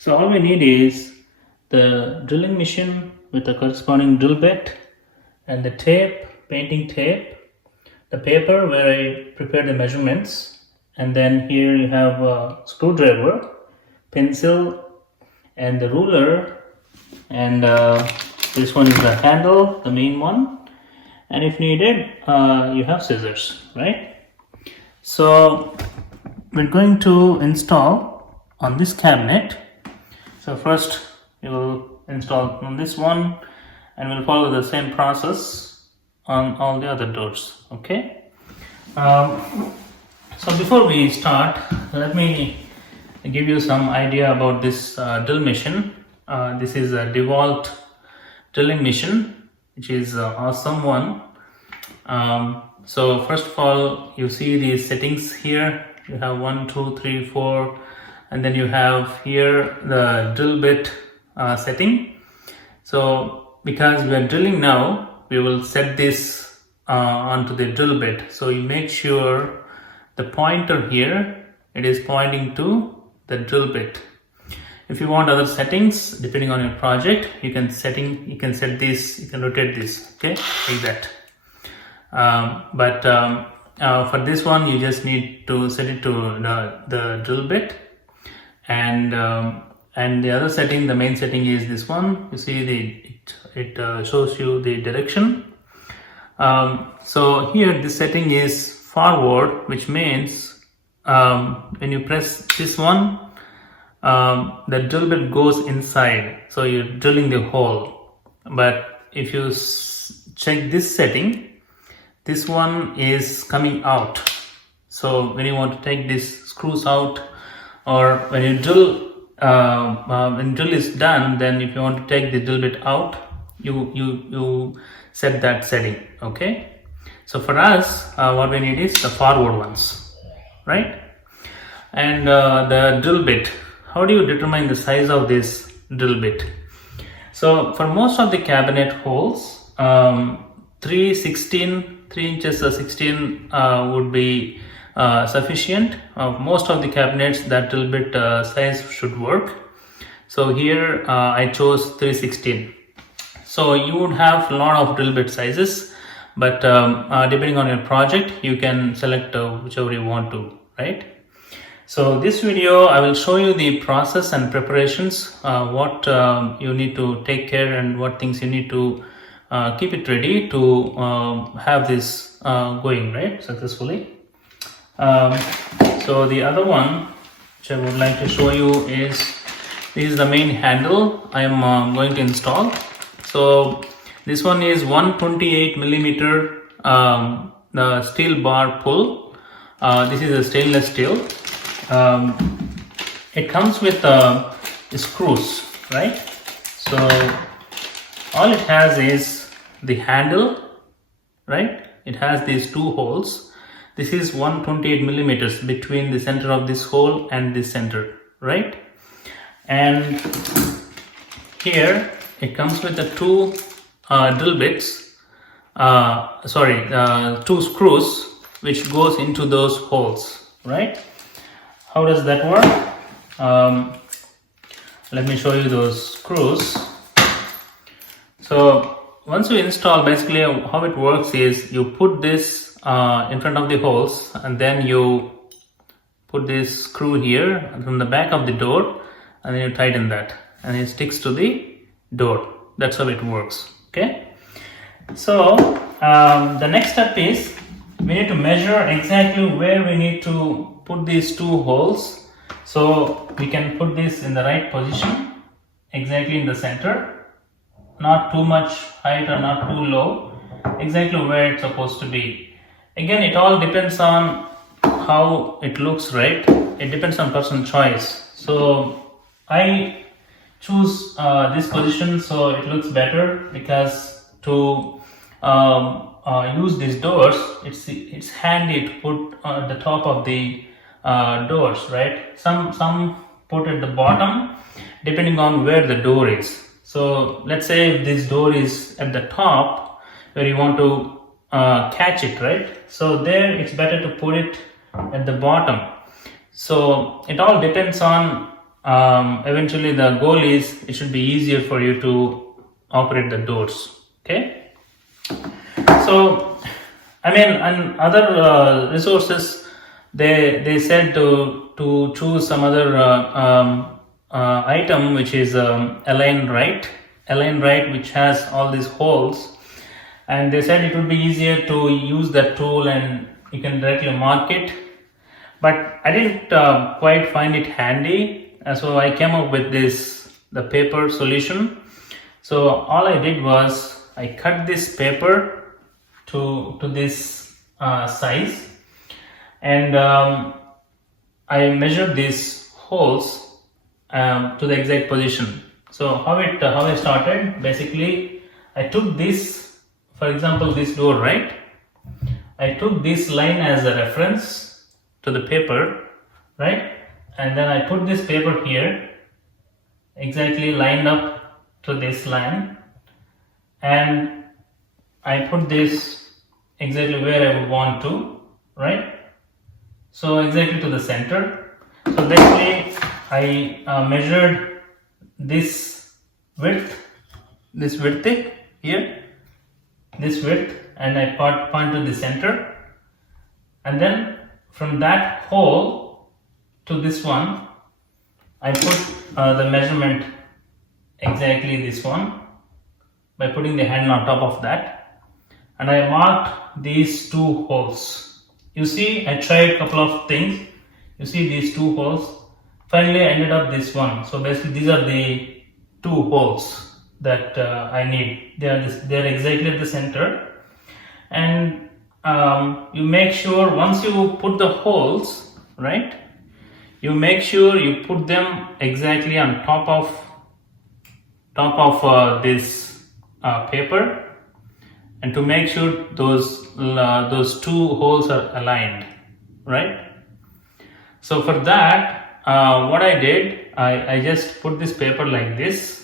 So all we need is the drilling machine with the corresponding drill bit and the tape, painting tape, the paper where I prepared the measurements, and then here you have a screwdriver, pencil, and the ruler, and this one is the handle, the main one, and if needed you have scissors, right? So we're going to install on this cabinet. So first we will install on this one, and we'll follow the same process on all the other doors. Okay. So before we start, let me give you some idea about this drill machine. This is a DeWalt drilling machine, which is an awesome one. So first of all, you see these settings here. You have 1, 2, 3, 4, and then you have here the drill bit setting. So because we are drilling now, we will set this onto the drill bit. So you make sure the pointer here, it is pointing to the drill bit. If you want other settings, depending on your project, you can set this, you can rotate this, okay, like that. For this one, you just need to set it to the drill bit, and the other setting, the main setting, is this one. You see it shows you the direction. So here this setting is forward, which means when you press this one, the drill bit goes inside, so you're drilling the hole. But if you check this setting, this one is coming out. So when you want to take these screws out, or when you drill, when drill is done, then if you want to take the drill bit out, you set that setting. Okay. So for us, what we need is the forward ones, right? And the drill bit. How do you determine the size of this drill bit? So for most of the cabinet holes, 3 inches 16 would be sufficient. Most of the cabinets, that drill bit size should work. So here I chose 3/16. So you would have a lot of drill bit sizes, but depending on your project, you can select whichever you want to, right? So this video, I will show you the process and preparations, what you need to take care, and what things you need to keep it ready to have this going, right, successfully. So the other one which I would like to show you is, this is the main handle I am going to install. So this one is 128 millimeter the steel bar pull. This is a stainless steel. It comes with screws, right? So all it has is the handle, right? It has these two holes. This is 128 millimeters between the center of this hole and this center, right? And here it comes with the two drill bits, two screws, which goes into those holes, right? How does that work? Let me show you those screws. So once you install, basically how it works is, you put this in front of the holes, and then you put this screw here from the back of the door, and then you tighten that, and it sticks to the door. That's how it works. Okay. So the next step is, we need to measure exactly where we need to put these two holes, so we can put this in the right position, exactly in the center, not too much height or not too low, exactly where it's supposed to be. Again, it all depends on how it looks, right? It depends on personal choice. So I choose this position so it looks better, because to use these doors, it's handy to put at the top of the doors, right? Some put at the bottom, depending on where the door is. So let's say if this door is at the top, where you want to catch it, right? So there it's better to put it at the bottom. So it all depends on eventually the goal is it should be easier for you to operate the doors. Okay, so I mean, and other resources, they said to choose some other item which is align right, which has all these holes, and they said it would be easier to use that tool and you can directly mark it. But I didn't quite find it handy, so I came up with the paper solution. So all I did was I cut this paper to this size, and I measured these holes to the exact position. So how I started, basically I took this, for example, this door, right? I took this line as a reference to the paper, right? And then I put this paper here, exactly lined up to this line, and I put this exactly where I would want to, right? So exactly to the center. So basically I measured this width here, this width, and I point to the center, and then from that hole to this one I put the measurement exactly this one by putting the handle on top of that, and I marked these two holes. You see, I tried a couple of things. You see these two holes. Finally I ended up this one. So basically these are the two holes that I need. They are exactly at the center, and you make sure once you put the holes, right, you make sure you put them exactly on top of this paper, and to make sure those two holes are aligned, right? So for that, what I did, I just put this paper like this.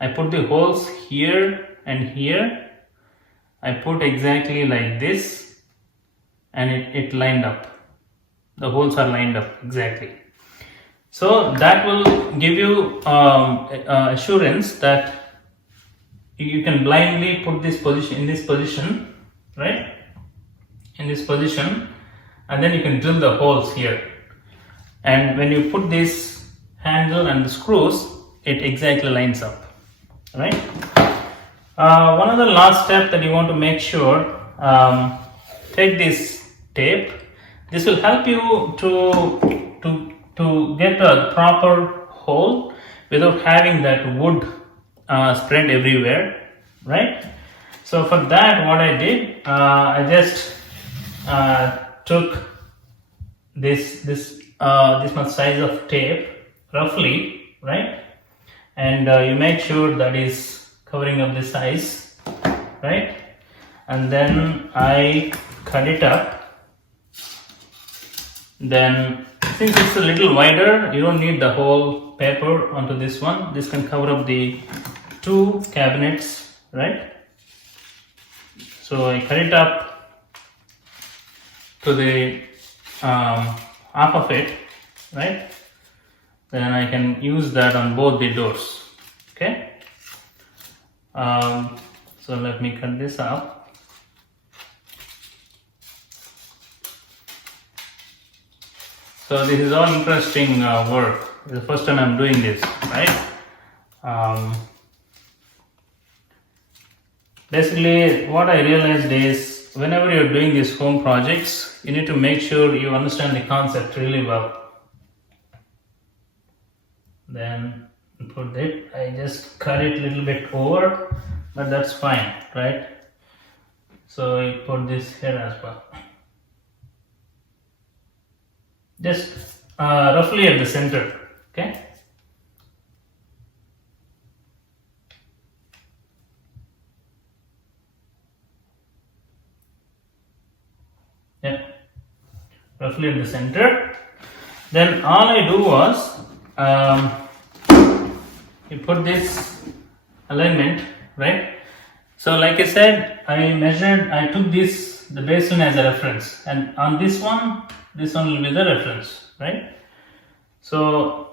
I put the holes here and here. I put exactly like this, and it lined up. The holes are lined up exactly. So that will give you assurance that you can blindly put this position in this position, right? In this position, and then you can drill the holes here. And when you put this handle and the screws, it exactly lines up, right? One other last step that you want to make sure, take this tape. This will help you to get a proper hole without having that wood spread everywhere, right? So for that, what I did, I just took this much size of tape, roughly, right? And you make sure that is covering up the size, right? And then I cut it up. Then since it's a little wider, you don't need the whole paper onto this one. This can cover up the two cabinets, right? So I cut it up to the half of it, right? Then I can use that on both the doors. Okay. So let me cut this out. So this is all interesting work. It's the first time I'm doing this, right? Basically, what I realized is whenever you're doing these home projects, you need to make sure you understand the concept really well. Then put it. I just cut it a little bit over, but that's fine, right? So I put this here as well. Just roughly at the center, okay? Yeah, roughly at the center. Then all I do was you put this alignment, right? So like I said, I took the basin as a reference, and on this one will be the reference, right? So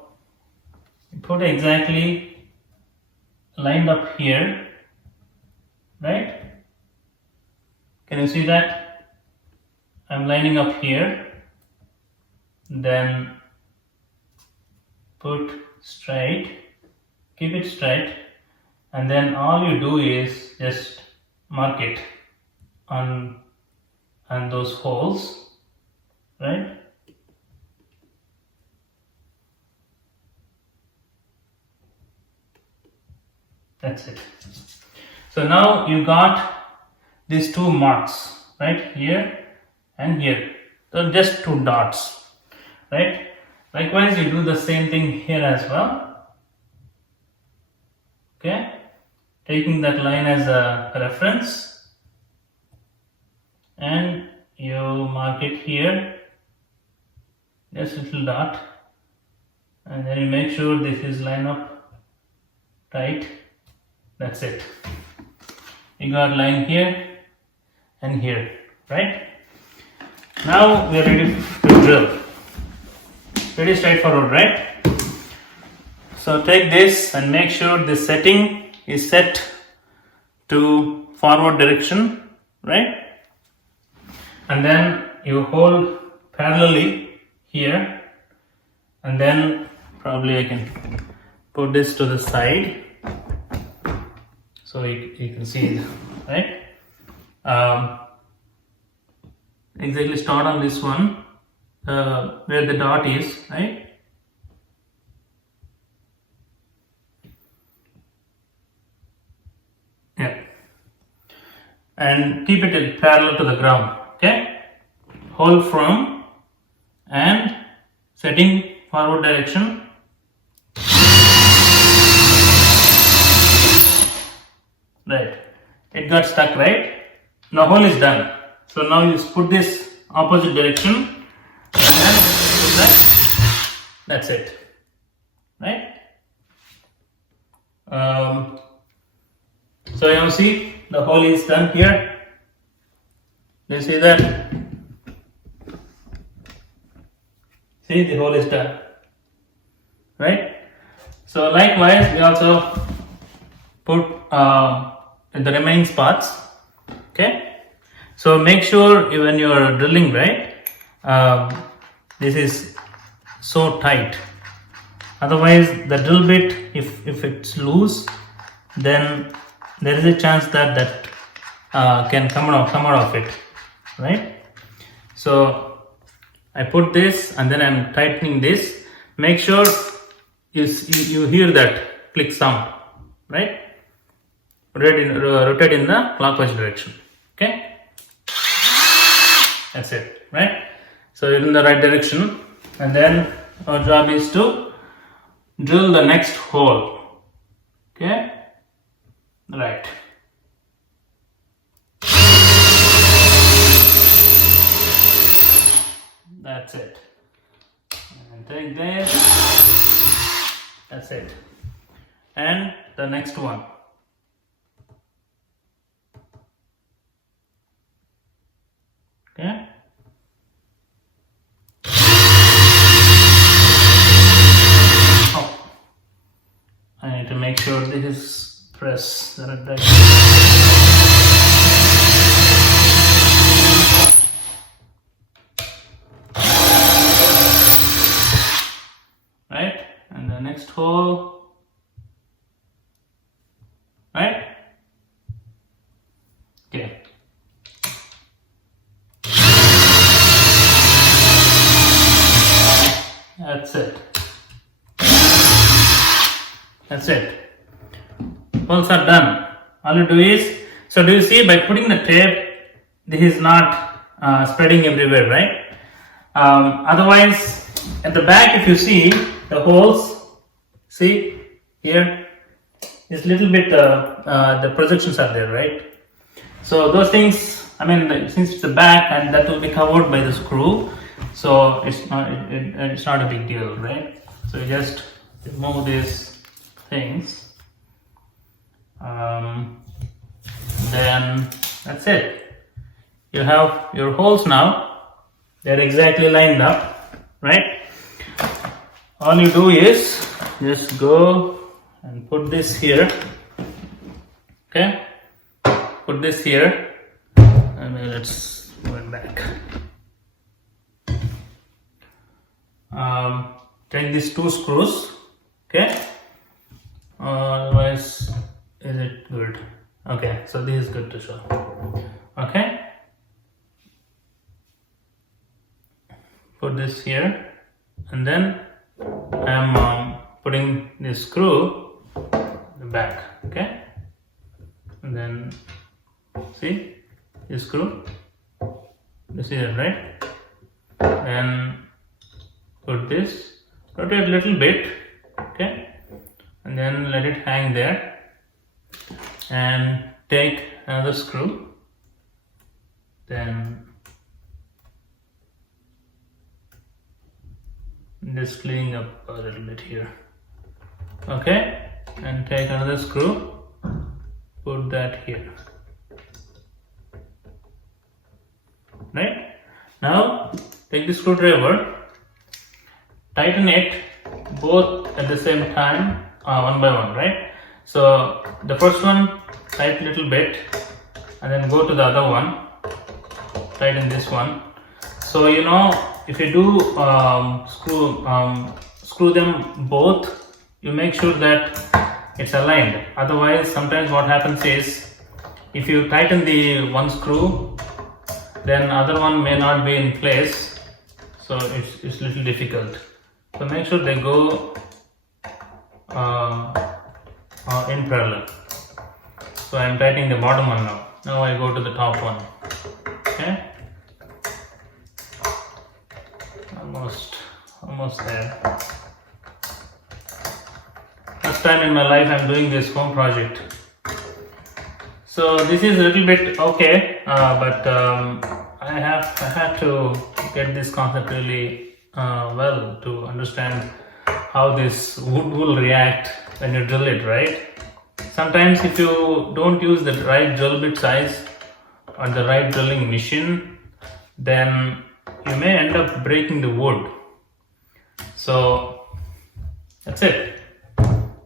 put exactly lined up here, right? Can you see that? I'm lining up here, then put straight, keep it straight, and then all you do is just mark it on those holes, right? That's it. So now you got these two marks, right, here and here. So just two dots, right? Likewise, you do the same thing here as well. Okay, taking that line as a reference, and you mark it here, just a little dot, and then you make sure this is line up tight. That's it. You got line here and here, right? Now we are ready to drill. Pretty straightforward, right? So take this and make sure the setting is set to forward direction, right? And then you hold parallelly here, and then probably I can put this to the side so you can see it, right? Exactly start on this one where the dot is, right? Yeah, and keep it parallel to the ground. Okay, hold firm and setting forward direction. Right, it got stuck, right? Now hole is done. So now you just put this opposite direction and then put that. That's it, right? So you see the hole is done here. You see that? See, the hole is done, right? So likewise, we also put the remaining spots. Okay, so make sure when you are drilling, right, this is so tight. Otherwise, the drill bit, if it's loose, then there is a chance that can come out of it, right? So I put this and then I'm tightening this. Make sure you hear that click sound, right? Rotate in the clockwise direction. Okay, that's it, right? So you're in the right direction, and then our job is to drill the next hole. Okay, right. That's it. And take this. That's it. And the next one. Okay. Oh, I need to make sure this is press the right direction. Right, and the next hole. Right. Okay. That's it. That's it. Holes are done. All you do is, so do you see by putting the tape, this is not spreading everywhere, right? Otherwise, at the back, if you see the holes, see here, is little bit the projections are there, right? So those things, I mean, since it's the back and that will be covered by the screw, so it's not a big deal, right? So you just remove these things, then that's it. You have your holes now, they're exactly lined up, right? All you do is just go and put this here. Okay, put this here, and then let's move it back. Take these 2 screws. Okay, otherwise, is it good? Okay, so this is good to show. Okay, put this here, and then I'm putting this screw in the back. Okay, and then see this screw. You see that, right? Then put this, rotate a little bit. Okay, and then let it hang there, and take another screw, then just cleaning up a little bit here. Okay, and take another screw, put that here. Right, now take the screwdriver, tighten it both at the same time, one by one, right? So the first one, tighten a little bit, and then go to the other one, tighten this one. So you know, if you do screw them both, you make sure that it's aligned. Otherwise, sometimes what happens is, if you tighten the one screw, then other one may not be in place, so it's a little difficult. So make sure they go in parallel. So I'm tightening the bottom one now. Now I go to the top one. Okay, almost there. First time in my life I'm doing this home project. So this is a little bit okay, but I had to get this concept really well to understand how this wood will react when you drill it, right? Sometimes if you don't use the right drill bit size or the right drilling machine, then you may end up breaking the wood. So that's it.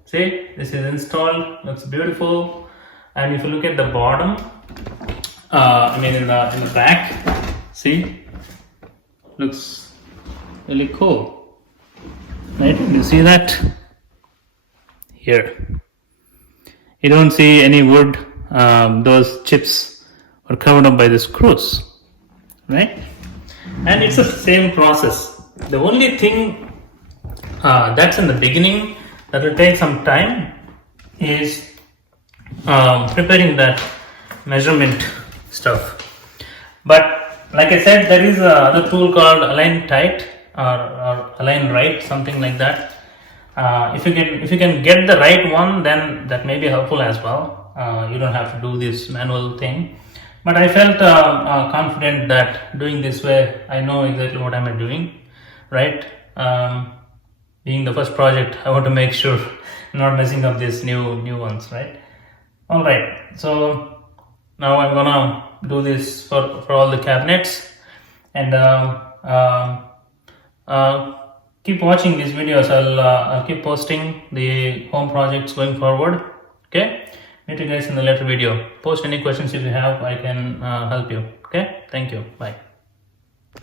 See, this is installed, looks beautiful. And if you look at the bottom, in the back, see, looks really cool, right? You see that here? You don't see any wood; those chips are covered up by the screws, right? And it's the same process. The only thing that's in the beginning that will take some time is preparing that measurement stuff. But like I said, there is another tool called Align Tight or Align Right, something like that. If you can get the right one, then that may be helpful as well. You don't have to do this manual thing. But I felt confident that doing this way, I know exactly what I'm doing, right? Being the first project, I want to make sure I'm not messing up these new ones, right? All right, so now I'm gonna do this for all the cabinets, and keep watching these videos. I'll keep posting the home projects going forward. Okay, meet you guys in the later video. Post any questions if you have, I can help you. Okay, thank you, bye.